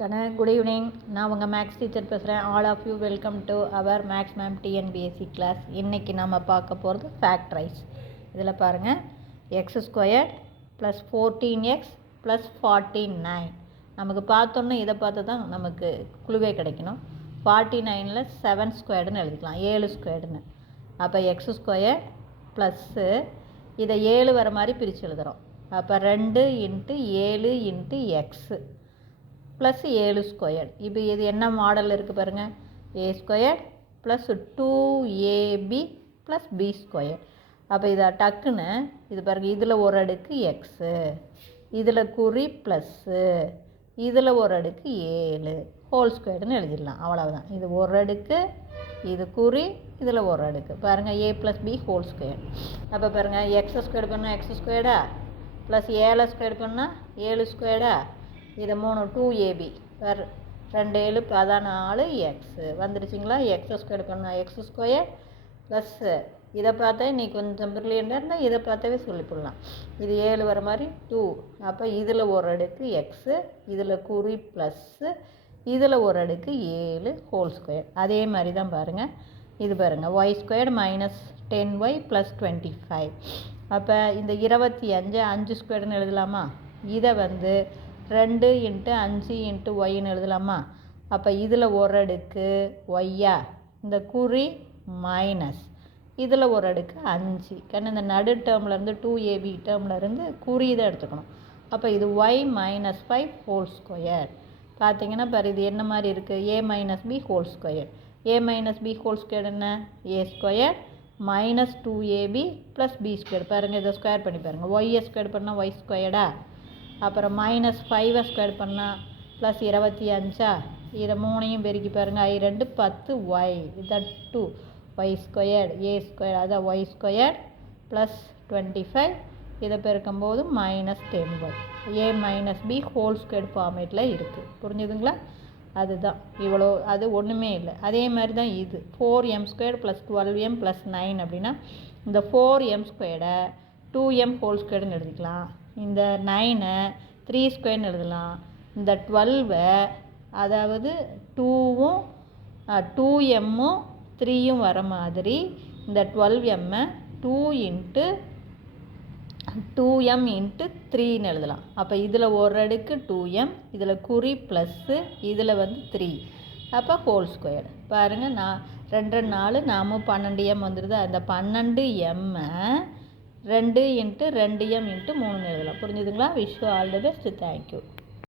Good evening. நான் உங்கள் maths teacher பேசுகிறேன். All of you welcome to our maths ma'am TNPSC class. இன்றைக்கி நம்ம பார்க்க போகிறது ஃபேக்ட்ரைஸ். இதில் பாருங்கள், X square plus 14x plus 49. நமக்கு பார்த்தோன்னே இதை பார்த்து தான் நமக்கு குழுவே கிடைக்கணும். 49ல் 7 ஸ்கொயர்டுன்னு எழுதிக்கலாம், 7 ஸ்கொயர்டுன்னு. அப்போ எக்ஸ் ஸ்கொயர் ப்ளஸ்ஸு இதை 7 வர மாதிரி பிரித்து எழுதுகிறோம். அப்போ 2 × 7 × எக்ஸு ப்ளஸ் 7 ஸ்கொயர். இப்போ இது என்ன மாடல் இருக்குது பாருங்கள், A square plus 2ab plus B square. அப்போ இதை டக்குன்னு இது பாருங்கள், இதில் ஒரு அடுக்கு எக்ஸு, இதில் குறி ப்ளஸ்ஸு, இதில் ஒரு அடுக்கு 7 ஹோல் ஸ்கொயர்டுன்னு எழுதிடலாம். அவ்வளவுதான். இது ஒரு அடுக்கு, இது குறி, இதில் ஒரு அடுக்கு. பாருங்கள், a plus B whole square. அப்போ பாருங்கள், எக்ஸ் ஸ்கொயர் பண்ணால் எக்ஸ் ஸ்கொயர்டா ப்ளஸ் 7 ஸ்கொயர் பண்ணால் 7 ஸ்கொயர்டா, இதை 3 2ab வேறு 2 7 14 எக்ஸு வந்துருச்சிங்களா. எக்ஸ் ஸ்கொயர் பண்ணால் எக்ஸ் ஸ்கொயர் ப்ளஸ்ஸு இதை பார்த்தா இன்றைக்கி கொஞ்சம் பிரில்லியண்டாக இருந்தால் இதை பார்த்தாவே சொல்லிவிடலாம். இது 7 வர மாதிரி 2. அப்போ இதில் ஒரு அடுக்கு எக்ஸு, இதில் குறி ப்ளஸ்ஸு, இதில் ஒரு அடுக்கு 7 ஹோல் ஸ்கொயர். அதே மாதிரி தான் பாருங்கள், இது பாருங்கள், Y square minus 10y plus 25. அப்போ இந்த 25 5 ஸ்கொயர்டுன்னு எழுதலாமா. இதை 2 × 5 × ஒய்ன்னு எழுதலாமா. அப்போ இதில் ஒரு அடுக்கு ஒய்யா, இந்த குறி மைனஸ், இதில் ஒரு அடுக்கு 5. கண்ணு இந்த நடு டேர்ம்லேருந்து 2ab டேர்ம்லேருந்து குறி இதை எடுத்துக்கணும். அப்போ இது ஒய் மைனஸ் 5 ஹோல் ஸ்கொயர். பார்த்தீங்கன்னா பாரு, இது என்ன மாதிரி இருக்குது, A minus B whole square. A minus B whole square என்ன, A square minus 2ab plus B square. பாருங்கள், இதை ஸ்கொயர் பண்ணி பாருங்கள், ஒய்யை ஸ்கொயர் பண்ணால் ஒய் ஸ்கொயர்டா, அப்புறம் மைனஸ் 5 ஸ்கொயர் பண்ணால் ப்ளஸ் 25. இதை 3ஐயும் பெருக்கி பாருங்கள், I 2 10 ஒய், இதை 2 ஒய் ஸ்கொயர் ஏ ஸ்கொயர், அதான் ஒய் ஸ்கொயர் ப்ளஸ் 25. இதை பெருக்கும்போது மைனஸ் 10y, ஏ மைனஸ் பி ஹோல் ஸ்கொயர் ஃபார்மேட்டில் இருக்குது. புரிஞ்சுதுங்களா. அதுதான் இவ்வளோ, அது ஒன்றுமே இல்லை. அதே மாதிரி தான் இது 4m square plus 12m plus 9 அப்படின்னா இந்த 4m ஸ்கொயரை 2m ஹோல் ஸ்கொயர்னு எழுதிக்கலாம். இந்த 9ஐ 3 ஸ்கொயர்னு எழுதலாம். இந்த 12ஐ அதாவது 2ம் 2m 3யும் வர மாதிரி இந்த 12m 2m × 3ன்னு எழுதலாம். அப்போ இதில் ஒரு அடுக்கு 2m, இதில் குறி ப்ளஸ்ஸு, இதில் 3. அப்போ ஹோல் ஸ்கொயர். பாருங்கள், நான் 2 4 நாமும் 12m வந்துடுது. அந்த 12m 2 × 2m × 3ன்னு எழுதலாம். புரிஞ்சுதுங்களா. Wish you all the best. Thank you.